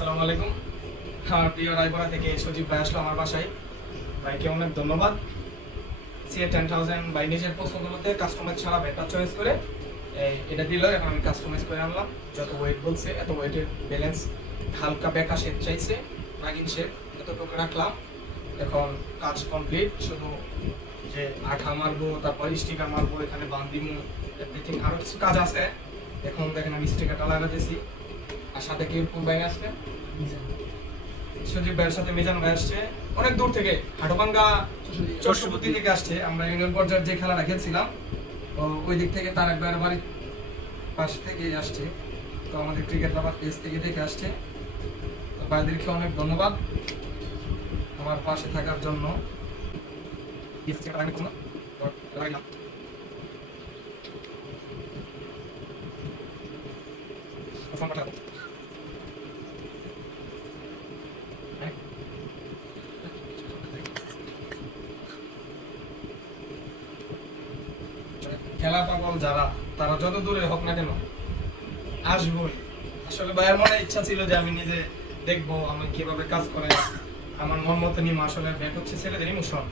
আসসালামু আলাইকুম। প্রিয় রায়পুরা থেকে সজীব ভাই আসলো আমার বাসায়। ভাইকে অনেক ধন্যবাদ। CA10000 ভাই নিজের পছন্দ মতো কাস্টমাইজ ছাড়া ব্যাটটা চয়েস করে এটা দিল। এখন আমি কাস্টমাইজ করে আনলাম। যত ওয়েট বলছে এত ওয়েটের ব্যালেন্স, হালকা বেঁকা শেপ চাইছে, নাগিন শেপ এতটুকু রাখলাম। এখন কাজ কমপ্লিট, শুধু যে আঠা মারবো, তারপর স্টিকার মারবো, এখানে বান্দিমু, এভরিথিং আরো কিছু কাজ আছে। এখন দেখেন আমি স্টিকারটা লাগাতেছি। আর সাথে কি ভাই আসবে, সজীব ভাইয়ের সাথে মিজান ভাই আসছে অনেক দূর থেকে, হাটুভাঙ্গা চরশুপতি থেকে আসছে। আমরা ইউনিয়ন পর্যায়ের যে খেলাটা খেলছিলাম ওই দিক থেকে তার একবার বাড়ির পাশ থেকে আসছে। তো আমাদের ক্রিকেট লাভার পেজ থেকে দেখে আসছে। তো ভাইদেরকে অনেক ধন্যবাদ আমার পাশে থাকার জন্য। খেলা পাগল যারা, তারা যত দূরে হোক না কেন আসবই। আসলে ভাইয়ের মনে ইচ্ছা ছিল যে আমি নিজে দেখবো আমি কিভাবে কাজ করে, আমার মন মতো নিম। আসলে ব্যাট হচ্ছে ছেলেদের ইমোশন,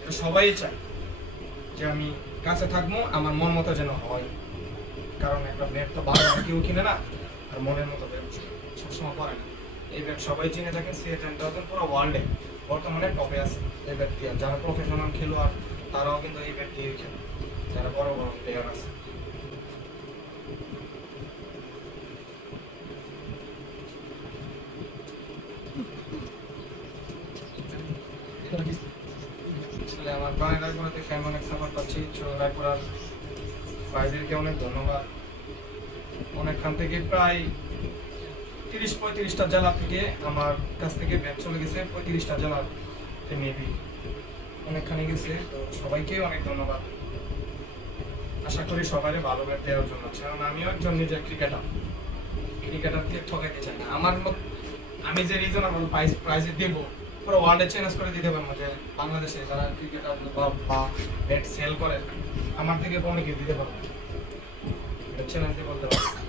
এটা সবাই চায় যে আমি কাছে থাকবো, আমার মন মতো যেন হয়। কারণ একটা ব্যাট তো ভালো কেউ কিনে না, আর মনের মতো ব্যাট সবসময় করে না। এই ব্যাট সবাই চিনে থাকেন। CA10000 পুরো ওয়ার্ল্ডে বর্তমানে টপে আছে এই ব্যাট দিয়ে। যারা প্রফেশনাল খেলোয়াড় তারাও কিন্তু এই ব্যাট দিয়ে খেলে, যারা বড় বড় প্লেয়ার আছে। আমার প্রায় রায়পুরাতে ফ্যান অনেক সাপোর্ট পাচ্ছি। রায়পুরার ভাইদেরকে অনেক ধন্যবাদ। অনেকখান থেকে প্রায় 30-35টা জেলা থেকে আমার কাছ থেকে ব্যাট চলে গেছে, 35টা জেলার মেবি অনেকখানি গেছে। তো সবাইকে অনেক ধন্যবাদ। আশা করি সবাই ভালো ব্যাট দেওয়ার জন্য, কারণ আমিও একজন নিজের ক্রিকেটারকে ঠকাইতে চাই না। আমি যে রিজনেবল প্রাইসে দেব পুরো ওয়ার্ল্ডে চ্যালেঞ্জ করে দিতে পারবো যে বাংলাদেশে যারা ক্রিকেটার বা ব্যাট সেল করে আমার থেকে কমে কেউ দিতে পারবো, চ্যালেঞ্জ দিয়ে বলতে পারবো।